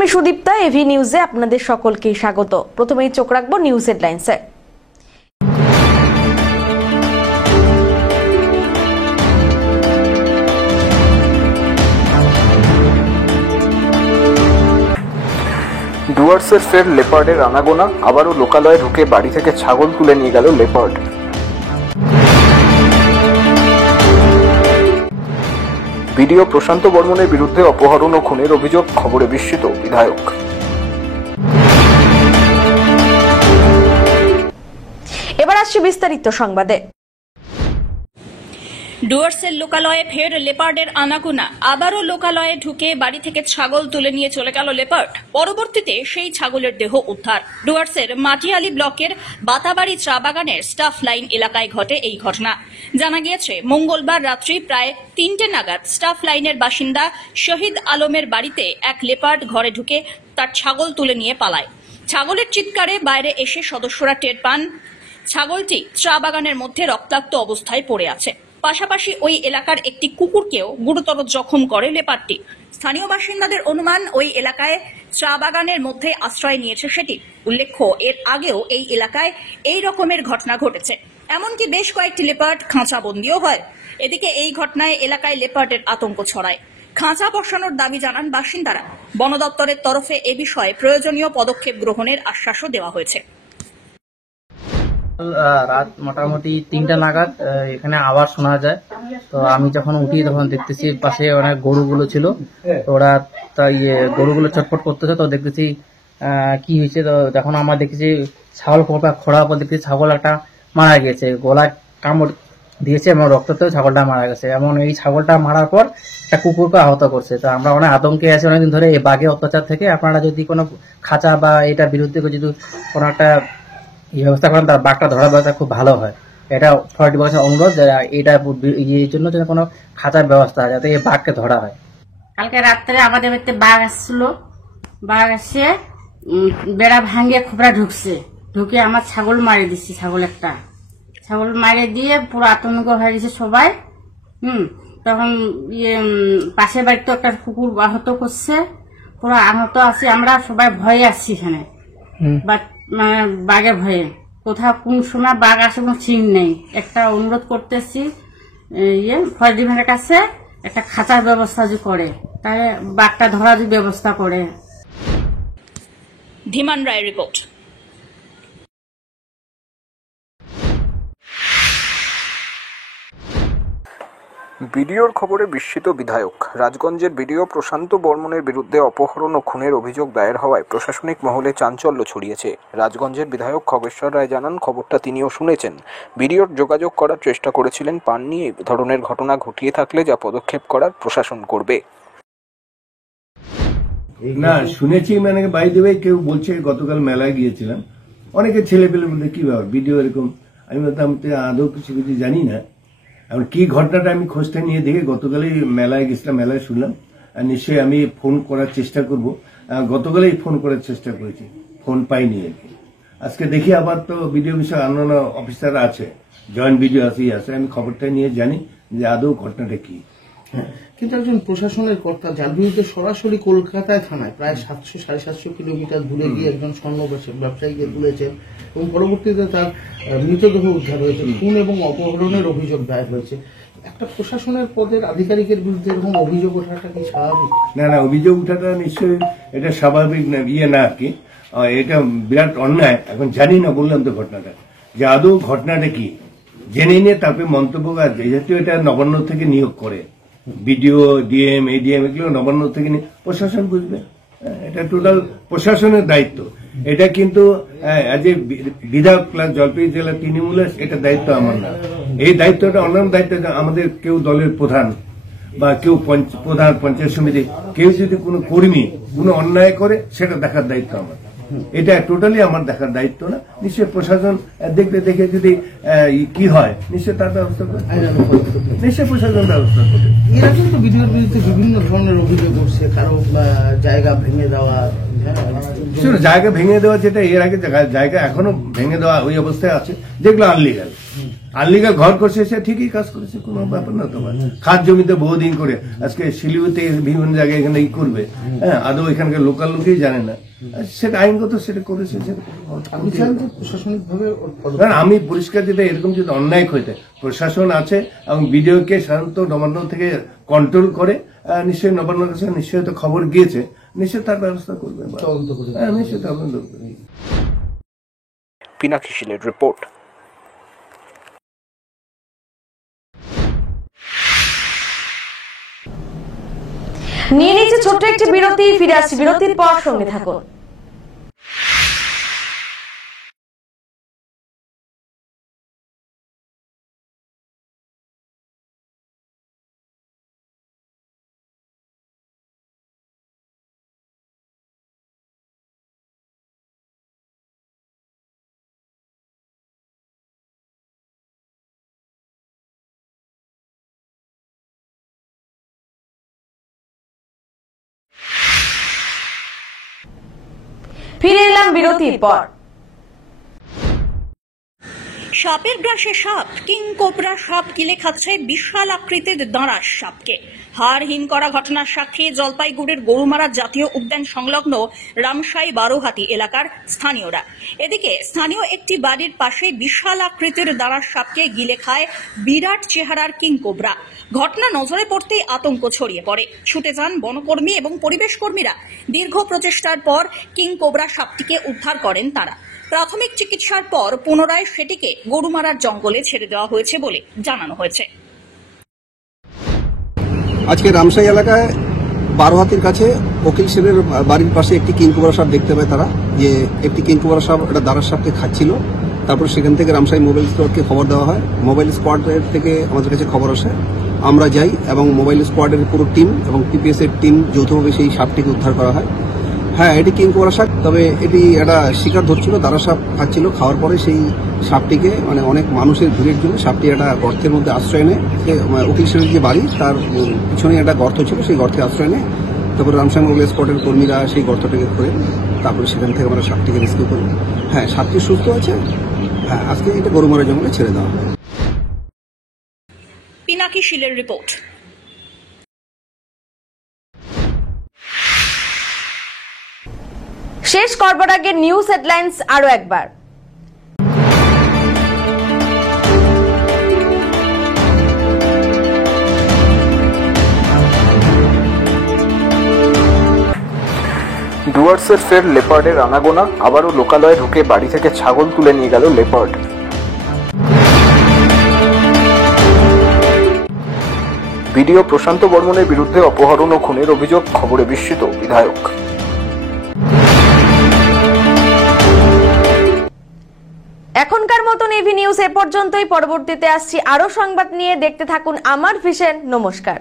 আমি সুদীপ্তা, এভি নিউজে আপনাদের সকলকে স্বাগত। প্রথমেই চোখ রাখবো নিউজ হেডলাইন্সে। ডুয়ার্সের ফের লেপার্ডের আনাগোনা, আবারও লোকালয়ে ঢুকে বাড়ি থেকে ছাগল তুলে নিয়ে গেল লেপার্ড। বিডিও প্রশান্ত বর্মনের বিরুদ্ধে অপহরণ ও খুনের অভিযোগ, খবরে বিস্মিত বিধায়ক। এবার আসছে বিস্তারিত সংবাদে। ডুয়ার্সের লোকালয়ে ফের লেপার্ডের আনাগোনা, আবারও লোকালয়ে ঢুকে বাড়ি থেকে ছাগল তুলে নিয়ে চলে গেল লেপার্ড। পরবর্তীতে সেই ছাগলের দেহ উদ্ধার। ডুয়ার্সের মাটিয়ালি ব্লকের বাতাবাড়ি চা বাগানের স্টাফ লাইন এলাকায় ঘটে এই ঘটনা। জানা গিয়েছে, মঙ্গলবার রাত্রি প্রায় 3টে নাগাদ স্টাফ লাইনের বাসিন্দা শহীদ আলমের বাড়িতে এক লেপার্ড ঘরে ঢুকে তার ছাগল তুলে নিয়ে পালায়। ছাগলের চিৎকারে বাইরে এসে সদস্যরা টের পান ছাগলটি চা বাগানের মধ্যে রক্তাক্ত অবস্থায় পড়ে আছে। পাশাপাশি ওই এলাকার একটি কুকুরকেও গুরুতর জখম করে লেপার্ডটি। স্থানীয় বাসিন্দাদের অনুমান, ওই এলাকায় চা বাগানের মধ্যে আশ্রয় নিয়েছে সেটি। উল্লেখ্য, এর আগেও এই এলাকায় এই রকমের ঘটনা ঘটেছে। এমনকি বেশ কয়েকটি লেপার্ড খাঁচাবন্দিও হয়। এদিকে এই ঘটনায় এলাকায় লেপার্ডের আতঙ্ক ছড়ায়। খাঁচা বসানোর দাবি জানান বাসিন্দারা। বন দপ্তরের তরফে এ বিষয়ে প্রয়োজনীয় পদক্ষেপ গ্রহণের আশ্বাসও দেওয়া হয়েছে। রাত মোটামুটি 3টা নাগাদ এখানে আওয়াজ শোনা যায়। তো আমি যখন উঠি তখন দেখতেছি পাশে অনেক গরুগুলো ছিল। তো ওরা গরুগুলো ছটফট করতেছে। তো দেখতেছি কি হয়েছে। তো যখন আমরা দেখেছি ছাগল খোঁড়ার পর দেখতেছি ছাগল একটা মারা গেছে, গলায় কামড় দিয়েছে এবং রক্ততেও ছাগলটা মারা গেছে। এমন এই ছাগলটা মারার পর একটা কুকুরকে আহত করছে। তো আমরা অনেক আতঙ্কে আছি অনেকদিন ধরে এই বাঘের অত্যাচার থেকে। আপনারা যদি কোনো খাঁচা বা এটার বিরুদ্ধে যদি কোনো একটা ব্যবস্থা করেন, তার বাঘটা ধরার ব্যবস্থা খুব ভালো হয়। এটা ফরেস্ট ডিপার্টমেন্টের অনুরোধ, এটা এর জন্য যেন কোনো খাঁচার ব্যবস্থা যাতে এই বাঘকে ধরা হয়। কালকে রাত্রে আমাদের বাড়িতে বাঘ আসছিল। বাঘ এসে বেড়া ভাঙিয়ে খোপড়া ঢুকে আমার ছাগল মারি দিচ্ছি। ছাগল মারি দিয়ে পুরো আতঙ্ক হয়ে গেছে সবাই। তখন পাশের বাড়িতে একটা কুকুর আহত করছে, পুরো আহত আছি আমরা, সবাই ভয়ে আসছি এখানে মানে বাঘের ভয়ে। কোথাও কোন সময় বাঘ আসে কোনো চিহ্ন নেই। একটা অনুরোধ করতেছি ফরেস্ট ডিপার্টমেন্টের কাছে, একটা খাঁচার ব্যবস্থা যদি করে, তাহলে বাঘটা ধরার যদি ব্যবস্থা করে। ধীমান রায় রিপোর্ট। বিডিওর খবরে বিস্মিত বিধায়ক। রাজগঞ্জের বিডিও প্রশান্ত বর্মনের বিরুদ্ধে অপহরণ ও খুনের অভিযোগ দায়ের হওয়ায় প্রশাসনিক মহলে চাঞ্চল্য ছড়িয়েছে। রাজগঞ্জের বিধায়ক খগেশ্বর রায় জানান, খবরটা তিনিও শুনেছেন। বিডিওর যোগাযোগ করার চেষ্টা করেছিলেন, পাননি। এই ধরনের ঘটনা ঘটিয়ে থাকলে যা পদক্ষেপ করার প্রশাসন করবে। না শুনেছি, মানে বাই দ্য ওয়ে কেউ বলছে গতকাল মেলায় গিয়েছিলাম, অনেকে ছেলে পেলে বলতে কি ব্যাপার বিডিও এরকম। আমি বলতাম আদৌ কিছু জানি না। এখন কি ঘটনাটা আমি খোঁজটা নিয়ে দেখে গতকালই মেলায় গেছিলাম, মেলায় শুনলাম। আর নিশ্চয়ই আমি ফোন করার চেষ্টা করব। গতকালই ফোন করার চেষ্টা করেছি, ফোন পাইনি আর কি। আজকে দেখি আবার তো বিডিও বিষয়ে অন্যান্য অফিসার আছে, জয়েন্ট বিডিও আছে, আমি খবরটা নিয়ে জানি যে আদৌ ঘটনাটা কি। কিন্তু একজন প্রশাসনের কর্তা যার বিরুদ্ধে সরাসরি কলকাতায় থানায় প্রায় 700-750 কিলোমিটার দূরে গিয়ে একজন স্বর্ণ ব্যবসায়ীকে তুলেছেন এবং পরবর্তীতে তার মৃতদেহ উদ্ধার হয়েছে, খুন এবং অপহরণের অভিযোগ দায়ের হয়েছে। একটা প্রশাসনের পদের আধিকারিকের বিরুদ্ধে এরকম অভিযোগ ওঠাটা কি স্বাভাবিক? না, অভিযোগ ওঠাটা নিশ্চয়ই এটা স্বাভাবিক না, না আর কি। এটা বিরাট অন্যায়। এখন জানি না, বললাম তো ঘটনাটা, যে আদৌ ঘটনাটা কি জেনে নিয়ে তারপরে মন্তব্য করা যায়। যেহেতু এটা নবান্ন থেকে নিয়োগ করে, বিডিও, ডিএম, এডিএম এগুলো নবান্ন থেকে প্রশাসন বুঝবে। এটা টোটাল প্রশাসনের দায়িত্ব। এটা কিন্তু এজ এ বিধায়ক প্লাস জলপাইগুড়ি জেলা তৃণমূলের এটা দায়িত্ব আমার না। এই দায়িত্বটা অন্যান্য দায়িত্ব আমাদের কেউ দলের প্রধান বা কেউ প্রধান পঞ্চায়েত সমিতি, কেউ যদি কোনো কর্মী কোনো অন্যায় করে সেটা দেখার দায়িত্ব আমার। এটা টোটালি আমার দেখার দায়িত্ব না। নিশ্চয় প্রশাসন দেখে যদি কি হয় নিশ্চয় তার ব্যবস্থা করবে, নিশ্চয় প্রশাসন ব্যবস্থা করবে। এরা কিন্তু বিডিওর বিরুদ্ধে বিভিন্ন ধরনের অভিযোগ উঠছে, কারো জায়গা ভেঙে দেওয়া। জায়গা ভেঙে দেওয়া, যেটা এর আগে জায়গা এখনো ভেঙে দেওয়া ওই অবস্থায় আছে, যেগুলো আনলিগাল। আল্লিগা ঘর করছে, সে ঠিকই কাজ করেছে, কোনো ব্যাপার না তোমার। খাস জমিতে বহুদিন করে আজকে শিলিগুড়িতে বিভিন্ন জায়গায় এখানে ই করবে, হ্যাঁ, আদৌ এখানকার লোকাল লোকেই জানে না, সেটা আইনগত সেটা করেছে। আমি চাই যে প্রশাসনিক ভাবে আমি পরিষ্কার যেটা এরকম যদি অন্যায় হইতে প্রশাসন আছে এবং বিডিওকে সাধারণত নবান্ন থেকে কন্ট্রোল করে, নিশ্চয়ই নবান্নর কাছে নিশ্চয়ই তো খবর গিয়েছে, নিশ্চয়ই তার ব্যবস্থা করবে, তদন্ত করে। হ্যাঁ, নিশ্চয়ই তদন্ত করবে। পিনাকি শীলের রিপোর্ট। নিয়ে নিচ্ছে ছোট্ট একটি বিরতি, ফিরে আসছি বিরতির পর, সঙ্গে থাকুন। ফিরে এলাম বিরতির পর। সাপের গ্রাসে সাপ, কিং কোবরা সাপ গিলে খাচ্ছে বিশাল আকৃতির দাঁড়ার সাপকে। হাড়হীন করা ঘটনার সাক্ষী জলপাইগুড়ির গরুমারা জাতীয় উদ্যান সংলগ্ন রামসাই বারোহাটি এলাকার স্থানীয়রা। এদিকে স্থানীয় একটি বাড়ির পাশে বিশাল আকৃতির দাঁড়ার সাপকে গিলে খায় বিরাট চেহারার কিং কোবরা। ঘটনা নজরে পড়তেই আতঙ্ক ছড়িয়ে পড়ে, ছুটে যান বনকর্মী এবং পরিবেশ কর্মীরা। দীর্ঘ প্রচেষ্টার পর কিং কোবরা সাপটিকে উদ্ধার করেন তারা। প্রাথমিক চিকিৎসার পর পুনরায় সেটিকে গরুমারার জঙ্গলে ছেড়ে দেওয়া হয়েছে বলে জানানো হয়েছে। আজকে রামসাই এলাকায় বারোহাতির কাছে ওকিল সেনের বাড়ির পাশে একটি কিংকোবরা সাপ দেখতে পায় তারা, যে একটি কিংকোবরা সাপ একটা দাঁড়ার সাপকে খাচ্ছিল। তারপর সেখান থেকে রামসাই মোবাইল স্কোয়াডকে খবর দেওয়া হয়। মোবাইল স্কোয়াডের থেকে আমাদের কাছে খবর আসে, আমরা যাই এবং মোবাইল স্কোয়াডের পুরো টিম এবং পিপিএস এর টিম যৌথভাবে সেই সাপটিকে উদ্ধার করা হয়। হ্যাঁ, এটি কিংকোবরা সাপ, তবে এটি একটা শিকার ধরছিল, দাঁড়া সাপ খাচ্ছিল। খাওয়ার পরে সেই সাপটিকে অনেক মানুষের ভিড়ের জন্য সাপটি একটা গর্তের মধ্যে আশ্রয় নেয়। উকিল সেনের যে বাড়ি তার পিছনে একটা গর্ত ছিল, সেই গর্তে আশ্রয় নেয়। তারপর রামসাই মোবাইল স্কোয়াডের কর্মীরা সেই গর্তটাকে করে তারপরে সেখান থেকে আমরা সাপটিকে রেস্কিউ করি। হ্যাঁ, সাপটি সুস্থ আছে। হ্যাঁ, আজকে এটা গরুমারা জঙ্গলে ছেড়ে দেওয়া হয়। পিনাকি শীলের রিপোর্ট। শেষ করবার আগে নিউজ হেডলাইন্স আরো একবার। ডুয়ার্সের ফের লেপার্ডের আনাগোনা, আবারও লোকালয়ে ঢুকে বাড়ি থেকে ছাগল তুলে নিয়ে গেল লেপার্ড। বিডিও প্রশান্ত বর্মনের বিরুদ্ধে অপহরণ ও খুনের অভিযোগ, খবরে বিস্মিত বিধায়ক। এখনকার মতন এভি নিউজ এ পর্যন্তই। পরবর্তীতে আসছি আরো সংবাদ নিয়ে, দেখতে থাকুন আমার ভিশন। নমস্কার।